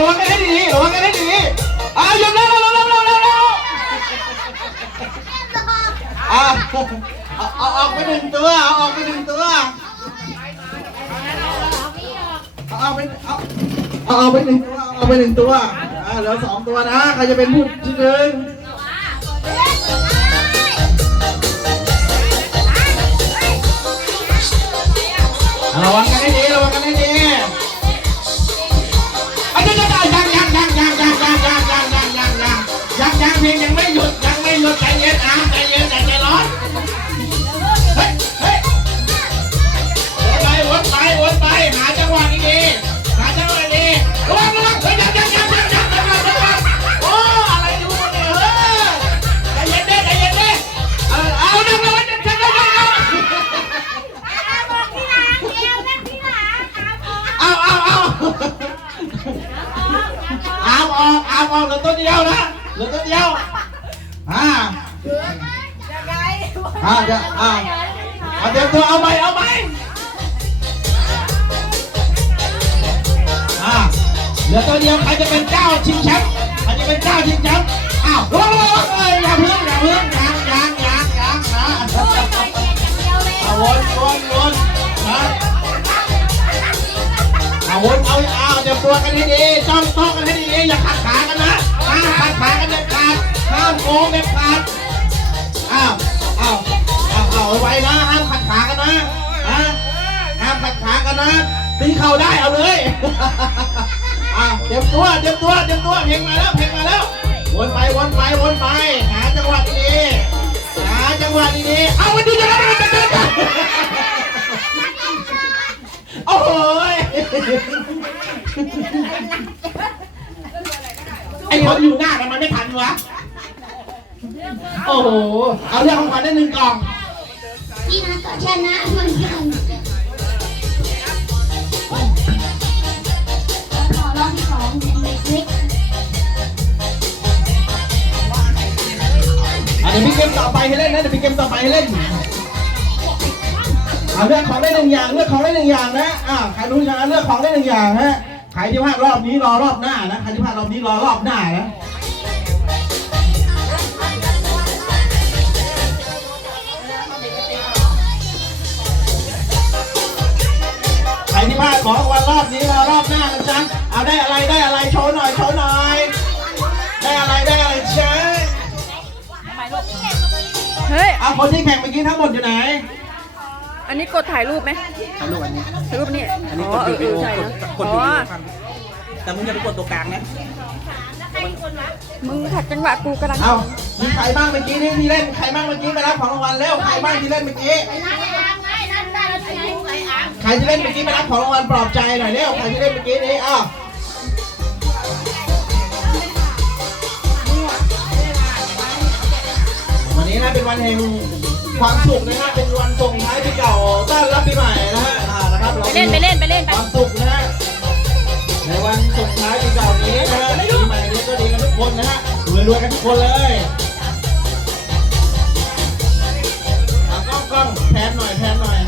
ระวังกันให้ดีระวังกันให้ดีอ่าหยุดแล้วแล้วแล้วแล้วแล้วอะเอาเอาออกไปหนึ่งตัวเอาออกไปหนึ่งตัวเอาไปเอาเอาไปหนึ่งตัวเอาไปหนึ่งตัวอะเหลือสองตัวนะใครจะเป็นผู้ที่นึ่ระวังกันให้ดีระวังกัน อ่าเดี๋ยวอ่าเอาเตรียมตัวเอาไหมเอาไหมอ่าเหลือตัวเดียวใครจะเป็นเจ้าชิงแชมป์ใครจะเป็นเจ้าชิงแชมป์อ้าวระวังระวังเอ้ยอย่าเพิ่งอย่าเพิ่งยังยังยังยังนะเอาวนวนวนนะเอาวนเอาเอาเดี๋ยวตัวกันให้ดีจ้องโต๊ะกันให้ดีอย่าขัดขากันนะห้ามขัดขากันเด็ดขาดห้ามโกงเด็ดขาด อ้าวอ้าวอ้าวเอาไว้นะห้ามขัดขากันนะนะห้ามขัดขากันนะตีเข่าได้เอาเลยอ้าวเตรียมตัวเตรียมตัวเตรียมตัวเพลงมาแล้วเพลงมาแล้ววนไปวนไปวนไปหาจังหวะดีๆหาจังหวะดีๆเอาวันดีจะได้ไม่ได้โอ้โหยไอ้คนอยู่หน้าทำไมไม่ทันวะ โอ้โห เอาเรื่องของขวัญได้หนึ่งกล่อง พี่นัทก็ชนะเหมือนกันขอรอบที่สองเด็กเล็กอะเดี๋ยวมีเกมต่อไปให้เล่นนะ เดี๋ยวมีเกมต่อไปให้เล่น เอาเลือกของได้หนึ่งอย่าง เลือกของได้หนึ่งอย่างนะอ่าใครรู้ชนะเลือกของได้หนึ่งอย่างฮะ ใครที่พลาดรอบนี้รอรอบหน้านะ ใครที่พลาดรอบนี้รอรอบหน้านะ เฮ้ยเอาคนที่แข่งเมื่อกี้ทั้งหมดอยู่ไหนอันนี้กดถ่ายรูปไหมถ่ายรูปอันนี้ถ่ายรูปนี่อันนี้อ๋กอดเอวิอดีโอใช่กดนะกดอ๋วิดีอโอครับแต่มึงอย่าไปกดตัวกลางนะมึงขัดจังหวะกูกำลังเอามีใครบ้างเมื่อกี้นี่ที่เล่นใครบ้างเมื่อกี้ไปรับของรางวัลเร็วใครบ้างที่เล่นเมื่อกี้นัทอาร์มไงนัทได้แล้วไงไงอาร์มใครที่เล่นเมื่อกี้ไปรับของรางวัลปลอบใจหน่อยเร็วใครที่เล่นเมื่อกี้นี้อ้าว วันนี้นะเป็นวันแห่งความสุขนะฮะเป็นวันส่งท้ายปีเก่าต้อนรับปีใหม่นะฮะอ่านะครับราไปเล่นไปเล่นไปเล่นไปความสุขนะฮะในวันส่งท้ายปีเก่านี้นะฮะปีใหม่นี้ก็ดีกันทุกคนนะฮะรวยๆกันทุกคนเลยเอากล้องกล้องแพนหน่อยแพนหน่อย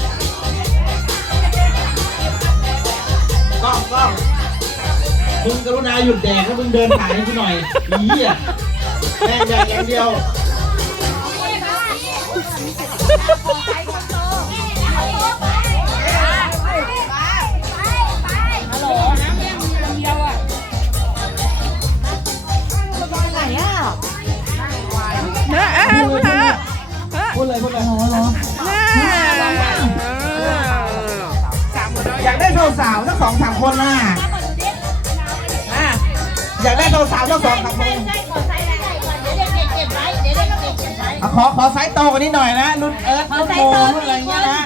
กล้องกล้องมึงกรุณาหยุดแดกแล้วมึงเดินถ่ายให้กูหน่อยอีเหี้ยแดกแดกอย่างเดียว เฮ้ยเอ้ยเฮ้ยเฮ้ยพูดเลยพูดเลยอยากได้สาวๆสักสองสามคนน่ะอยากได้สาวๆสักสองสามคน อะขอขอไซส์โตกว่านี้หน่อยนะรุ่นเอิร์ธรุ่นโมรุ่นอะไรเงี้ยนะ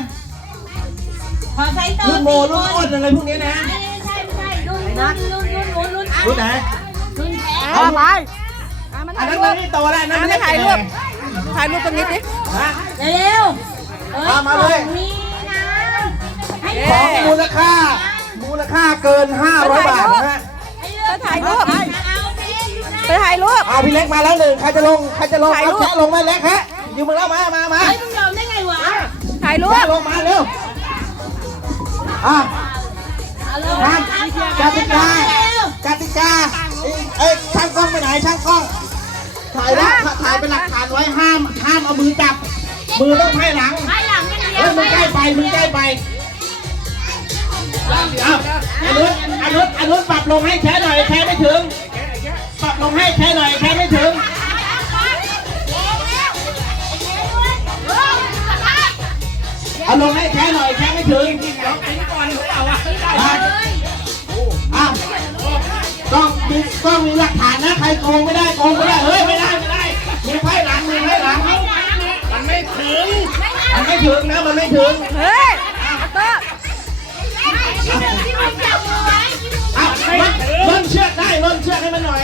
ขอใช้ตัวรุ่นโมรุ่นอ้นอะไรพวกนี้นะใช่ใช่ใช่รุ่นรุ่นรุ่นรุ่นรุ่นรุ่นไหนรุ่นแท้เอาไปอันนั้นมันไม่โตแล้วอันนั้นอะไม่ไม่ได้ถ่ายแก่รูปถ่ายรูปตรงนี้ดิฮะเร็วเอามาเลยมีน้ำให้เย้ของมูลค่ามูลค่าเกิน 500 บาทนะฮะ อาพี่เล็กมาแล้วหนึ่งใครจะลงใครจะลงถ่ายรูเอาปแชะลงมาเล็กฮะยืมมาแล้วมามามาเฮ้ยมึงยอมได้ไงวะถ่ายรูปแชะลงมาเร็วอะเอาเลยครับกติกากติกาเอ้ยเอ้ยช่างกล้องไปไหนช่างกล้องถ่ายไว้ถ่ายเป็นหลักฐานไว้ห้ามห้ามเอามือจับ มือต้องไพ่หลังให้หลังกันเดียเฮ้วยมึงใกล้ไปมึงใกล้ไปเอ้าอนุษอนุษอนุษปรับลงให้แค่หน่อยแค่ไม่ถึงปรั บลงให้แค่หน่อยแค่ไม่ถึงเอาลงให้แค่หน่อยแค่ไม่ถึงอะอะต้องมีต้องมีหลักฐานนะใครโกงไม่ได้โกงไม่ได้เฮ้ยไม่ได้ไม่ได้มีไพ่หลังมีไพ่หลังมันไม่ถึงมันไม่ถึงนะมันไม่ถึงเฮ้ยเตอร์อะล่นเชือกได้ล่นเชือกให้มันหน่อย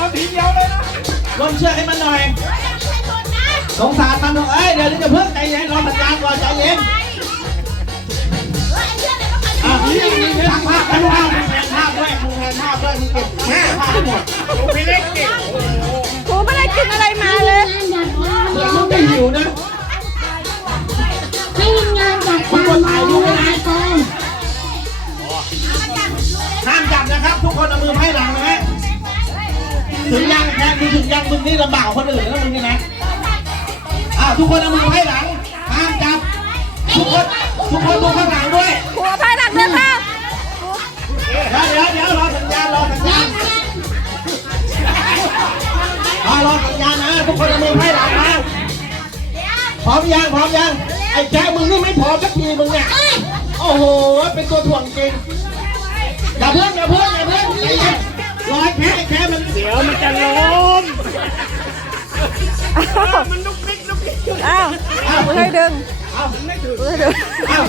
เอาทีเดียวเลยนะล่นเชือกให้มันหน่อย สงสารมันหน่อยเอ้ยเดี๋ยวนี้จะเพิ่งใจเย็นรอสัญญาณก่อนใจเย็นอะช่างภาพช่างภาพมึงแทนภาพด้วยมึงแทนภาพด้วยมึงเก็บแม่ภาพให้หมดครูไม่ได้กินอะไรมาเลยเดี๋ยวมึงไม่หิวนะให้งานจัดการมาเลยก่อนห้ามจับนะครับ ทุกคนเอามือไพ่หลังนะฮะ ถึงยังแทนมึงถึงยังมึงนี่ลำบากกว่าคนอื่นแล้วมึงนี่นะอะทุกคนเอามือไพ่หลังห้ามจับทุกคนทุกคนดูข้างหลังด้วยครูเอาไพ่หลังเลยค่ะเดี๋ยวเดี๋ยวเดี๋ยวรอสัญญาณรอสัญญาณรอรอสัญญาณนะทุกคนเอามือไพ่หลังนะพร้อมยังพร้อมยังไอ้แจ๊มึงนี่ไม่พร้อมสักทีมึงเนี่ยโอ้โหเป็นตัวถ่วงจริงอย่าเพิ่งอย่าเพิ่งอย่าเพิ่งใจเย็น รอให้แค่แค่มันเดี๋ยวมันจะล้มอ้าวอ้าวครูให้ดึงเอาครูให้ดึงเอา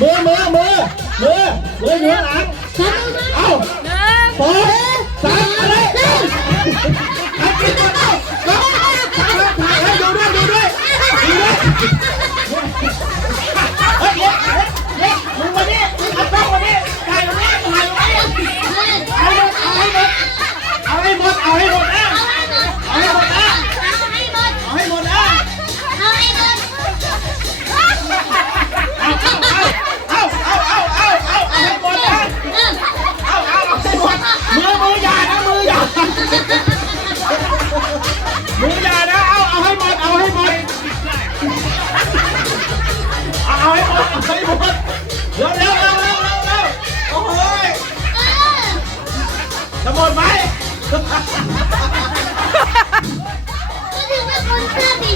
มือมือมือมือมืออยู่ข้างหลังเอาหนึ่งสองสามอะไร ให้หมด เอาให้หมดนะเอาให้หมดนะเอาให้หมดนะเอาเอาเอาเอาเอาเอาเอาให้หมดนะเอาเอาเอาให้หมดมือมืออย่านะมืออย่ามืออย่านะเอาเอาให้หมดเอาให้หมดเอาให้หมดเอาให้หมดเร็วเร็ว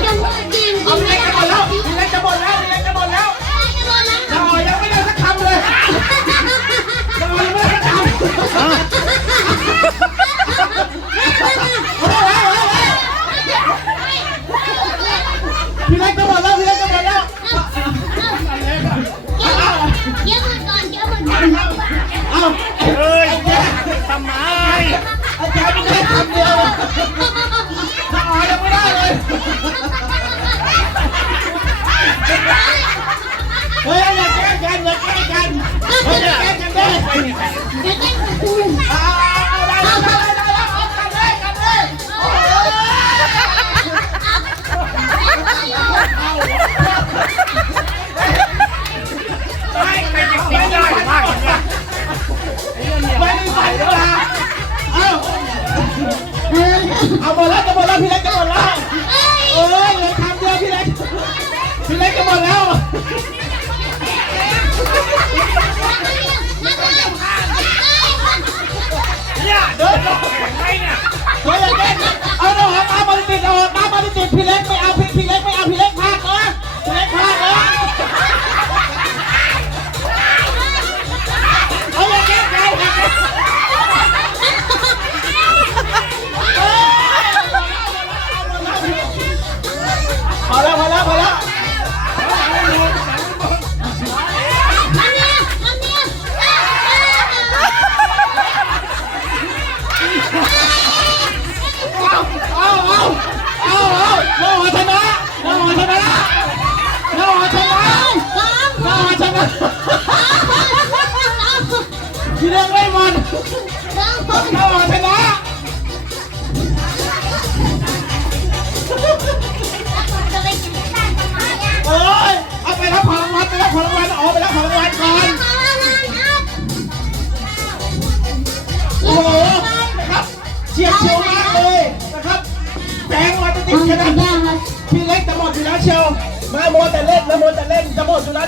เอาเล็กจะหมดแล้วมีเล็กจะหมดแล้ว พี่เล็กจะหมดแล้วเอ้ยเหลือคำเดียวพี่เล็กพี่เล็กจะหมดแล้วเนี่ยเดินลงไงเนี่ยเฮ้ยอย่าเล่นเอาหน่อยมาบอลติดเอามาบอลติดพี่เล็กไม่เอาพี่พี่เล็กไม่เอา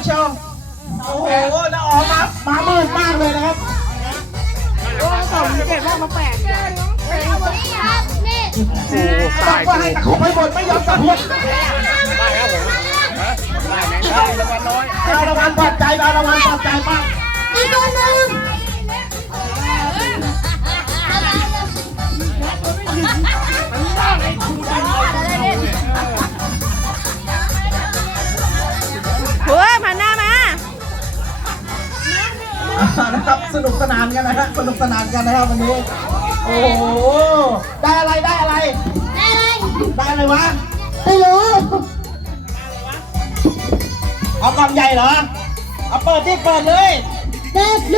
ชียวโอ้โหน้าอ๋อมามามืดมากเลยนะครับนี่ครับนี่บอกว่าให้ตะคุบให้หมดไม่ยอมตะคุบเอารางวัลปลอบใจเอารางวัลปลอบใจบ้างอีกตัวหนึ่ง กันนะฮะสนุกสนานกันนะครับวันนี้ โอ้โห ได้อะไรได้อะไร ได้อะไรได้อะไรวะ ไม่รู้เอากล่องใหญ่เหรอ เอาเปิดที่เปิดเลย เด็กดู